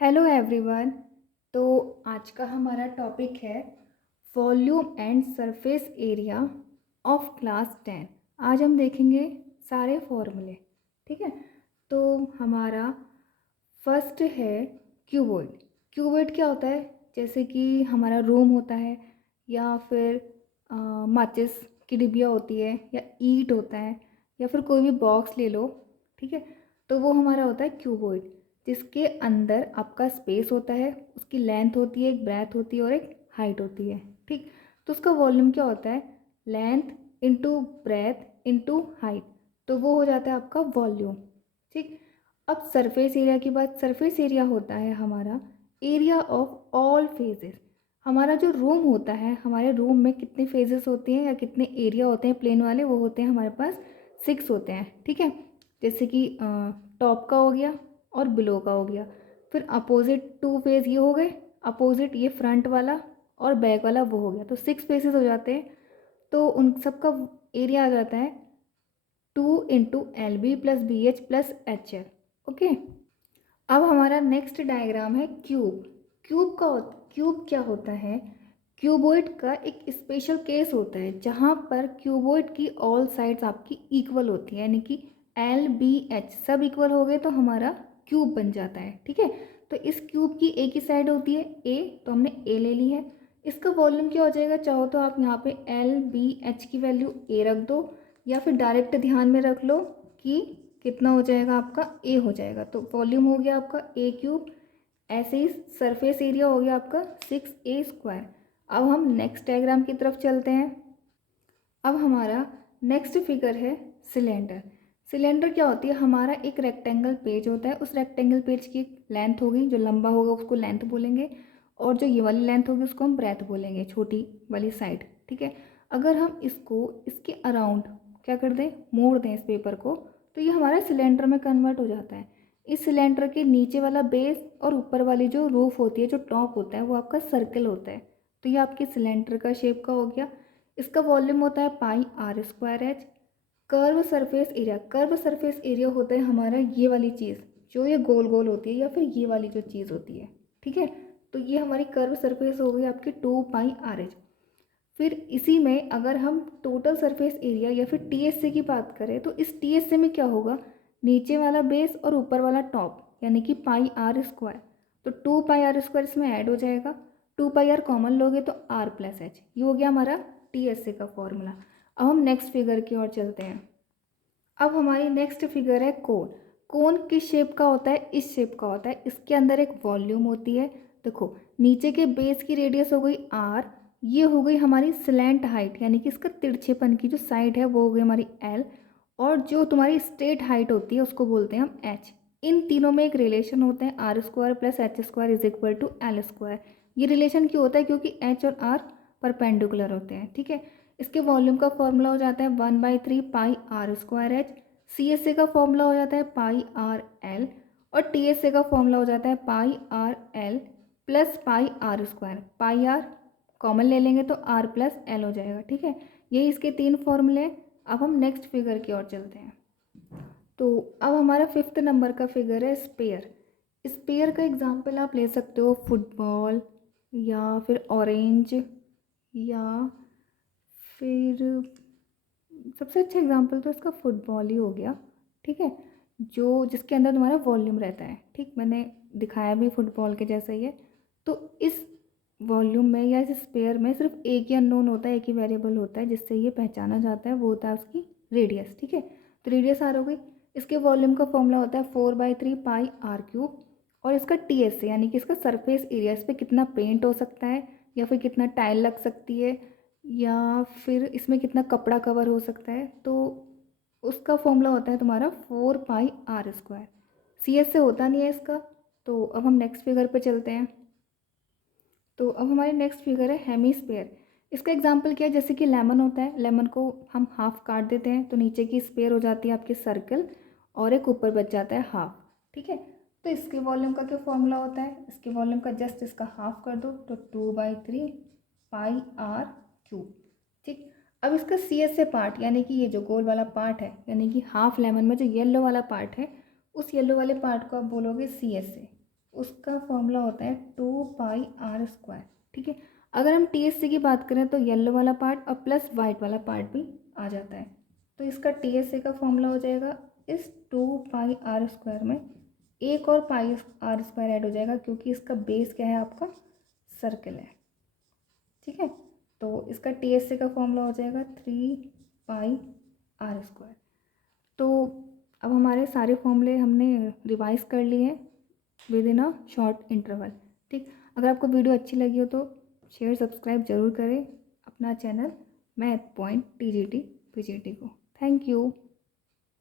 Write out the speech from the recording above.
Hello everyone. तो आज का हमारा टॉपिक है volume and surface area of class 10। आज हम देखेंगे सारे फॉर्मूले। ठीक है, तो हमारा फर्स्ट है क्यूबॉइड। क्यूबॉइड क्या होता है? जैसे कि हमारा रूम होता है या फिर माचिस की डिबिया होती है या ईंट होता है या फिर कोई भी बॉक्स ले लो। ठीक है, तो वो हमारा होता है क्यूबॉइड, जिसके अंदर आपका स्पेस होता है, उसकी लेंथ होती है, एक ब्रेथ होती है और एक हाइट होती है। ठीक, तो उसका वॉल्यूम क्या होता है? Length into breadth into height, तो वो हो जाता है आपका वॉल्यूम। ठीक, अब सरफेस एरिया की बात। सरफेस एरिया होता है हमारा एरिया ऑफ ऑल फेजेस। हमारा जो रूम होता है, हमारे रूम में कितने फेजेस होते हैं या कितने एरिया होते हैं प्लेन वाले, वो होते हैं हमारे पास 6 होते हैं। ठीक है, जैसे कि टॉप का हो गया और बिलो का हो गया, फिर अपोजिट 2 फेज ये हो गए, अपोजिट ये फ्रंट वाला और बैक वाला वो हो गया, तो 6 फेसेस हो जाते हैं। तो उन सब का एरिया आ जाता है 2 × LB + BH + HL। ओके, अब हमारा नेक्स्ट डायग्राम है क्यूब। क्यूब क्या होता है? क्यूबॉइड का एक स्पेशल केस होता है जहाँ पर क्यूबॉइड की ऑल साइड्स आपकी इक्वल होती है, यानी कि LBH सब इक्वल हो गए तो हमारा क्यूब बन जाता है। ठीक है, तो इस क्यूब की एक ही साइड होती है A, तो हमने A ले ली है। इसका वॉल्यूम क्या हो जाएगा? चाहो तो आप यहाँ पे LBH की वैल्यू A रख दो या फिर डायरेक्ट ध्यान में रख लो कि कितना हो जाएगा आपका A हो जाएगा, तो वॉल्यूम हो गया आपका A³। ऐसे ही सरफेस एरिया हो गया आपका 6A²। अब हम नेक्स्ट डायग्राम की तरफ चलते हैं। अब हमारा नेक्स्ट फिगर है सिलेंडर। सिलेंडर क्या होती है? हमारा एक रेक्टेंगल पेज होता है, उस रेक्टेंगल पेज की लेंथ होगी, जो लंबा होगा उसको लेंथ बोलेंगे और जो ये वाली लेंथ होगी उसको हम ब्रेथ बोलेंगे, छोटी वाली साइड। ठीक है, अगर हम इसको इसके अराउंड क्या कर दें, मोड़ दें इस पेपर को, तो ये हमारा सिलेंडर में कन्वर्ट हो जाता है। इस सिलेंडर के नीचे वाला बेस और ऊपर वाली जो रूफ होती है, जो टॉप होता है, वो आपका सर्कल होता है। तो ये आपके सिलेंडर का शेप का हो गया। इसका वॉल्यूम होता है πr²h। कर्व सरफेस एरिया होता है हमारा ये वाली चीज़, जो ये गोल गोल होती है या फिर ये वाली जो चीज़ होती है। ठीक है, तो ये हमारी कर्व सरफेस हो गई आपकी 2πrh। फिर इसी में अगर हम टोटल सरफेस एरिया या फिर टीएसए की बात करें, तो इस टीएसए में क्या होगा? नीचे वाला बेस और ऊपर वाला टॉप, यानी कि πr²। तो 2πr² इसमें ऐड हो जाएगा, 2πr कॉमन लोगे तो r+h, ये हो गया हमारा टीएसए का फॉर्मूला। अब हम नेक्स्ट फिगर की ओर चलते हैं। अब हमारी नेक्स्ट फिगर है कोन। कोन किस शेप का होता है? इस शेप का होता है। इसके अंदर एक वॉल्यूम होती है। देखो, नीचे के बेस की रेडियस हो गई r, ये हो गई हमारी स्लैंट हाइट, यानी कि इसका तिरछेपन की जो साइड है वो हो गई हमारी l, और जो तुम्हारी स्ट्रेट हाइट होती है उसको बोलते हैं हम h। इन तीनों में एक रिलेशन होता है r² + h² = l²। ये रिलेशन क्यों होता है? क्योंकि h और r परपेंडिकुलर होते हैं। ठीक है, इसके वॉल्यूम का फॉर्मूला हो जाता है 1/3πr²h। CSA का फॉर्मूला हो जाता है πrl और TSA का फॉर्मूला हो जाता है πrl + πr²। πr कॉमन ले लेंगे तो r+l हो जाएगा। ठीक है, यही इसके 3 फॉर्मूले हैं। अब हम नेक्स्ट फिगर की ओर चलते हैं। तो अब हमारा 5th नंबर का फिगर है स्पेयर। स्पेयर का एग्जाम्पल आप ले सकते हो फुटबॉल या फिर ऑरेंज, या फिर सबसे अच्छा एग्जाम्पल तो इसका फुटबॉल ही हो गया। ठीक है, जो जिसके अंदर तुम्हारा वॉल्यूम रहता है। ठीक, मैंने दिखाया भी फुटबॉल के जैसा ही है। तो इस वॉल्यूम में या इस स्पेयर में सिर्फ एक ही अननोन होता है, एक ही वेरिएबल होता है जिससे ये पहचाना जाता है, वो होता है उसकी रेडियस। ठीक है, तो रेडियस आर हो गई। इसके वॉल्यूम का फॉर्मूला होता है 4/3πr³ और इसका TS यानी कि इसका सरफेस एरिया, इस पर कितना पेंट हो सकता है या फिर कितना टाइल लग सकती है या फिर इसमें कितना कपड़ा कवर हो सकता है, तो उसका फॉर्मूला होता है तुम्हारा 4πr²। CS से होता नहीं है इसका। तो अब हम नेक्स्ट फिगर पे चलते हैं। तो अब हमारी नेक्स्ट फिगर है हेमीस्फेयर। इसका एग्जांपल क्या है? जैसे कि लेमन होता है, लेमन को हम हाफ काट देते हैं तो नीचे की स्पेयर हो जाती है आपकी सर्कल और एक ऊपर बच जाता है हाफ। ठीक है, तो इसके वॉल्यूम का क्या फॉर्मूला होता है? इसके वॉल्यूम का जस्ट इसका हाफ कर दो तो 2/3πr³। ठीक, अब इसका CSA पार्ट, यानी कि ये जो गोल वाला पार्ट है, यानी कि हाफ लेमन में जो येलो वाला पार्ट है, उस येलो वाले पार्ट को आप बोलोगे CSA। उसका फॉर्मूला होता है 2πr²। ठीक है, अगर हम TSC की बात करें तो येलो वाला पार्ट और प्लस वाइट वाला पार्ट भी आ जाता है। तो इसका TSC का फॉर्मूला हो जाएगा इस 2πr² में एक और πr² ऐड हो जाएगा, क्योंकि इसका बेस क्या है, आपका सर्कल है। ठीक है, तो इसका TSC का फॉर्मूला हो जाएगा 3πr²। तो अब हमारे सारे फॉर्मूले हमने रिवाइज कर लिए हैं with in a short interval. ठीक, अगर आपको वीडियो अच्छी लगी हो तो शेयर सब्सक्राइब ज़रूर करें अपना channel math point TGT PGT को। Thank you.